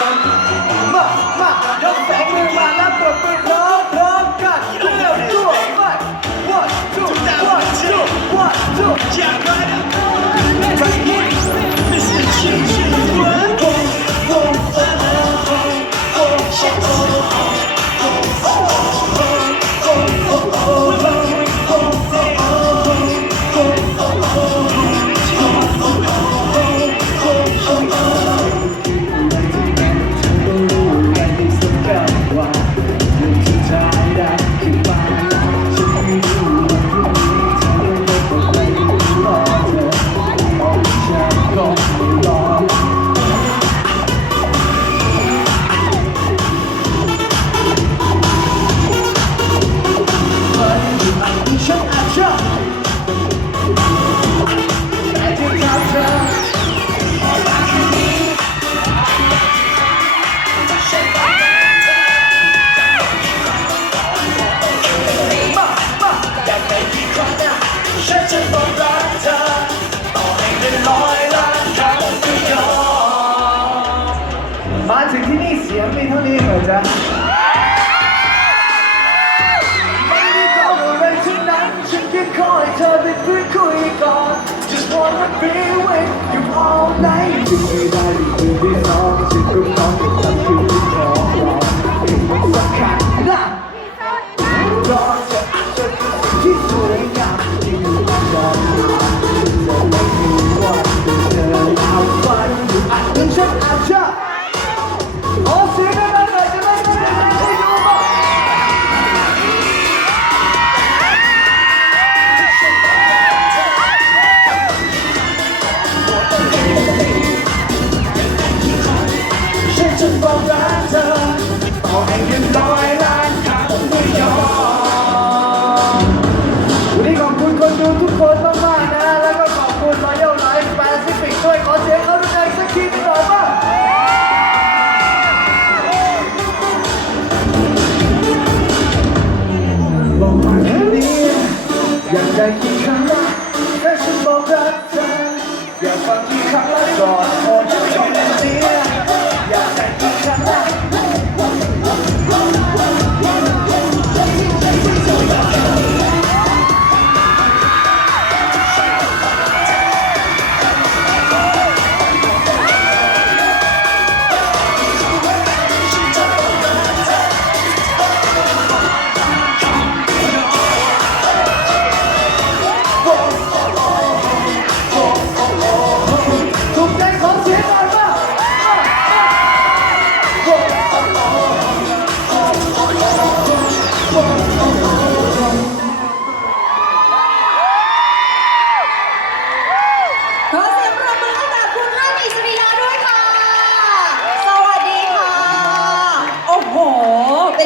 ม นะ ไม่ได้บอกอะไรทั้งนั้น ฉันแค่ขอให้เธอเป็นเพื่อนคุยก่อน Just wanna be with you all night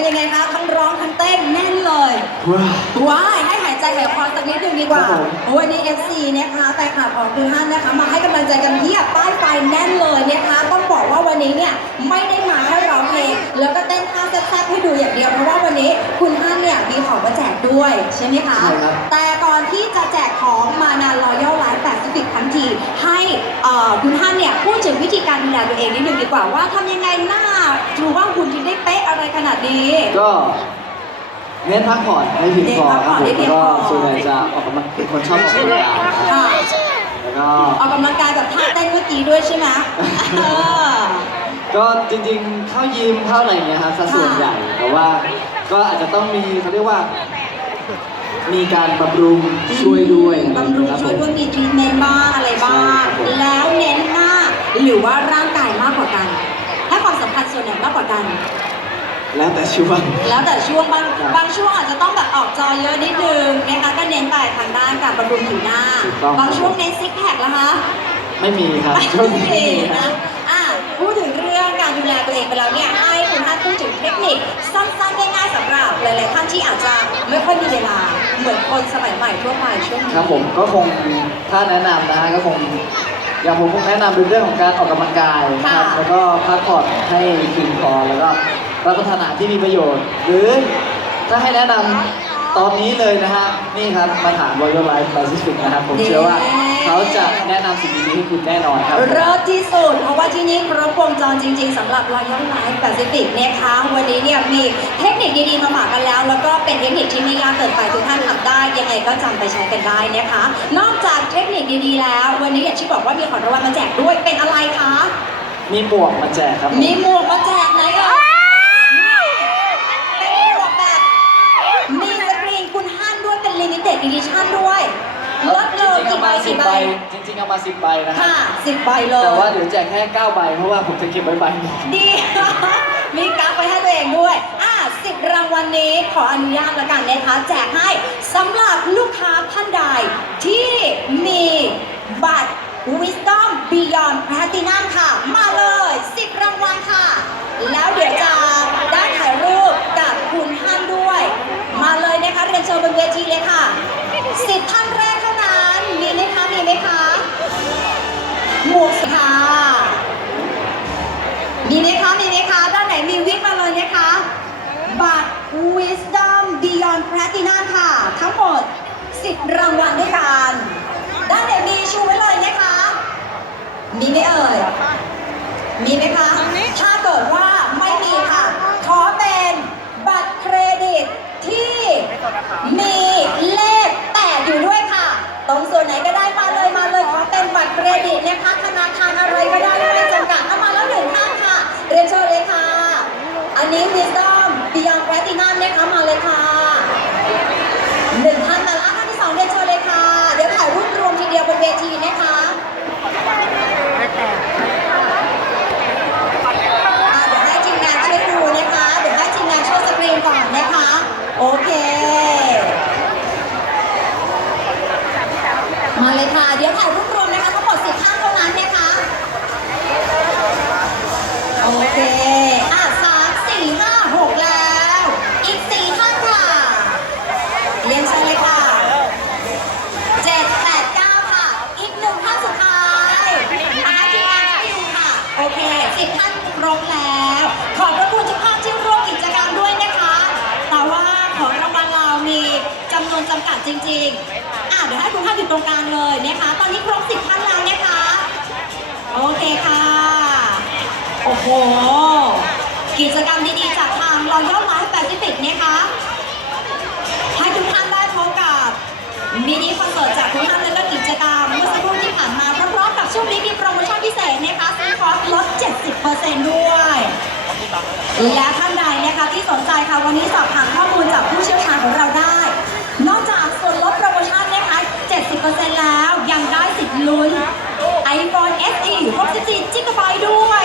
เป็นยังไงคะทั้งร้องทั้งเต้นแน่นเลยว้ายให้หายใจหายคอสักนิดหนึ่งดีกว่าครับผมวันนี้ FC นะคะแฟนคลับของคุณฮันนะคะ มาให้กำลังใจกันเพียบป้ายไฟแน่นเลยนะคะต้องบอกว่าวันนี้เนี่ยไม่ได้มาแค่ร้องเพลงแล้วก็เต้นท่าแซ่บๆให้ดูอย่างเดียวเพราะว่าวันนี้คุณฮันเนี่ยมีของมาแจกด้วย ใช่ไหมคะใช่ครับ แต่ก่อนที่จะแจกของมานานรอยัลไลฟ์แปซิฟิกทั้งทีให้เอ่อคุณท่านเนี่ยพูด ถึงวิธีการดูแลตัวเองนิดนึงดีกว่าว่าทำยังไงหน้าดูว่าหุ่นถึงได้เป๊ะอะไรขนาดนี้ ก็เน้นพักผ่อนให้เพียงพอครับผมเน้นพักผ่อนให้เพียแล้งวพอก็ส่วนใหญ่จะออกกำลังเป็นคนชอบออกกำลังกายค่ะแล้วก็ออกกำลังกายแบบท่าเต้นเมื่อกี้ด้วยใช่ไหมเออ ก็จริงๆเข้ายิมเข้าอะไรอย่างเงี้ยครับซะส่วนใหญ่แต่ว่าก็อาจจะต้องมีเขาเรียกว่า มีการบำรุงช่วยด้วยบำรุงคบช่วยผม ด้วยมีทรีทเมนต์บ้างอะไรบ้างใช่ครับผมแล้วเน้นหน้าห รือว่าร่างกายมากกว่ากัน ให้ความสำคัญส่วนไหนมากกว่ากัน แล้วแต่ช่วง แล้วแต่ช่วงบางครับบางช่วงอาจจะต้องแบบออกจอเยอะนิดนึงนะคะก็เน้นไปทางด้านการบำรุงผิวหน้า ถูกต้อง บางช่วงเน้นซิกแพคแล้วคะไม่มีครับช่วงนี้ไม่มีครันะบ อะพูดถึงเรื่องการดูแลตัวเองไปแล้วเนี่ยให้คุณท่านพูดถึงเทคนิคสั้นๆง่ายๆสำหรับหลายๆท่านที่อาจจะไม่ค่อยมีเวลาเหมือนคนสมัยใหม่ทั่วไปช่วงนี้ ครับผมก็คงถ้าแนะนำนะฮะก็คง อย่างผมคงแนะนำเป็นเรื่องของการออกกำลังกายนะครับค่ะแล้วก็พักผ่อนให้เพียงพอแล้วก็รับประทานอาหารที่มีประโยชน์ หรือถ้าให้แนะนำตอนนี้เลยนะฮะนี่ครับมาถาม Royal Life Pacific นะครับผมเชื่อว่าเย้ เขาจะแนะนำสิ่งดีๆให้คุณแน่นอนครับ เริ่มที่สุดเพราะว่าที่นี่ครบวงจรจริง ๆสำหรับ Royal Life Pacific นะคะวันนี้เนี่ยมีเทคนิคดีๆมาฝากกันแล้ว แล้วก็เป็นเทคนิคที่ไม่ยากเกินไปทุกท่านทำได้ ยังไงก็จำไปใช้กันได้นะคะ นอกจากเทคนิคดีๆแล้ว วันนี้อย่างที่บอกว่ามีของรางวัลมาแจกด้วยเป็นอะไรคะมีหมวกมาแจกครับผมมีหมวกมาแจกไหนเอ่ยเป็นหมวกแบบมีสกรีนคุณฮั่นด้วยเป็นลิมิเต็ด e ิชั่นด้วย ลดเลยจริงๆกี่เอาใบมาสิกี่บใบใบ จริงๆเอามาสิบใบนะฮะค่ะสิบใบเลยแต่ว่าเดี๋ยวแจกแค่เก้าใบเพราะว่าผมจะเก็บไว้ใบหนึง ดี มีกราฟไว้ให้ตัวเองด้วย อะสิบรางวัลนี้ขออนุญาตละกันนะคะ แจกให้สำหรับลูกค้าท่านใดที่มีบัตร Wisdom Beyond Platinum มด 10 รางวัลด้วยกัน ด้านไหนมีชูไว้เลยนะคะ มีไหมเอ่ย มีไหมคะ ถ้าเกิดว่าไม่มีค่ะ ขอเป็นบัตรเครดิตที่มีเลขแตกอยู่ด้วยค่ะ ตรงส่วนไหนก็ได้มาเลยมาเลยขอเป็นบัตรเครดิตนะคะธนาคารอะไรก็ได้ 30 ท่านครบแล้ว ขอบพระคุณทุกท่านที่ร่วมกิจกรรมด้วยนะคะ แต่ว่าของรางวัลเรามีจำนวนจำกัดจริงๆอะเดี๋ยวให้ทุกท่านอยู่ตรงกลางเลยนะคะ ตอนนี้ครบสิบท่านแล้วนะคะ โอเคค่ะ โอ้โห กิจกรรมดีๆจากทางรอยย่อไลฟ์แปซิฟิกนะคะ ให้ทุกท่านได้พบกับมินิคอนเสิร์ตจากทุกท่าน ปอร์เซ็นต์ด้วย และท่านใดนะคะที่สนใจค่ะวันนี้สอบถามข้อมูลจากผู้เชี่ยวชาญของเราได้ นอกจากส่วนลดโปรโมชั่นนะคะ 70%แล้วยังได้สิทธิ์ลุ้น iPhone SE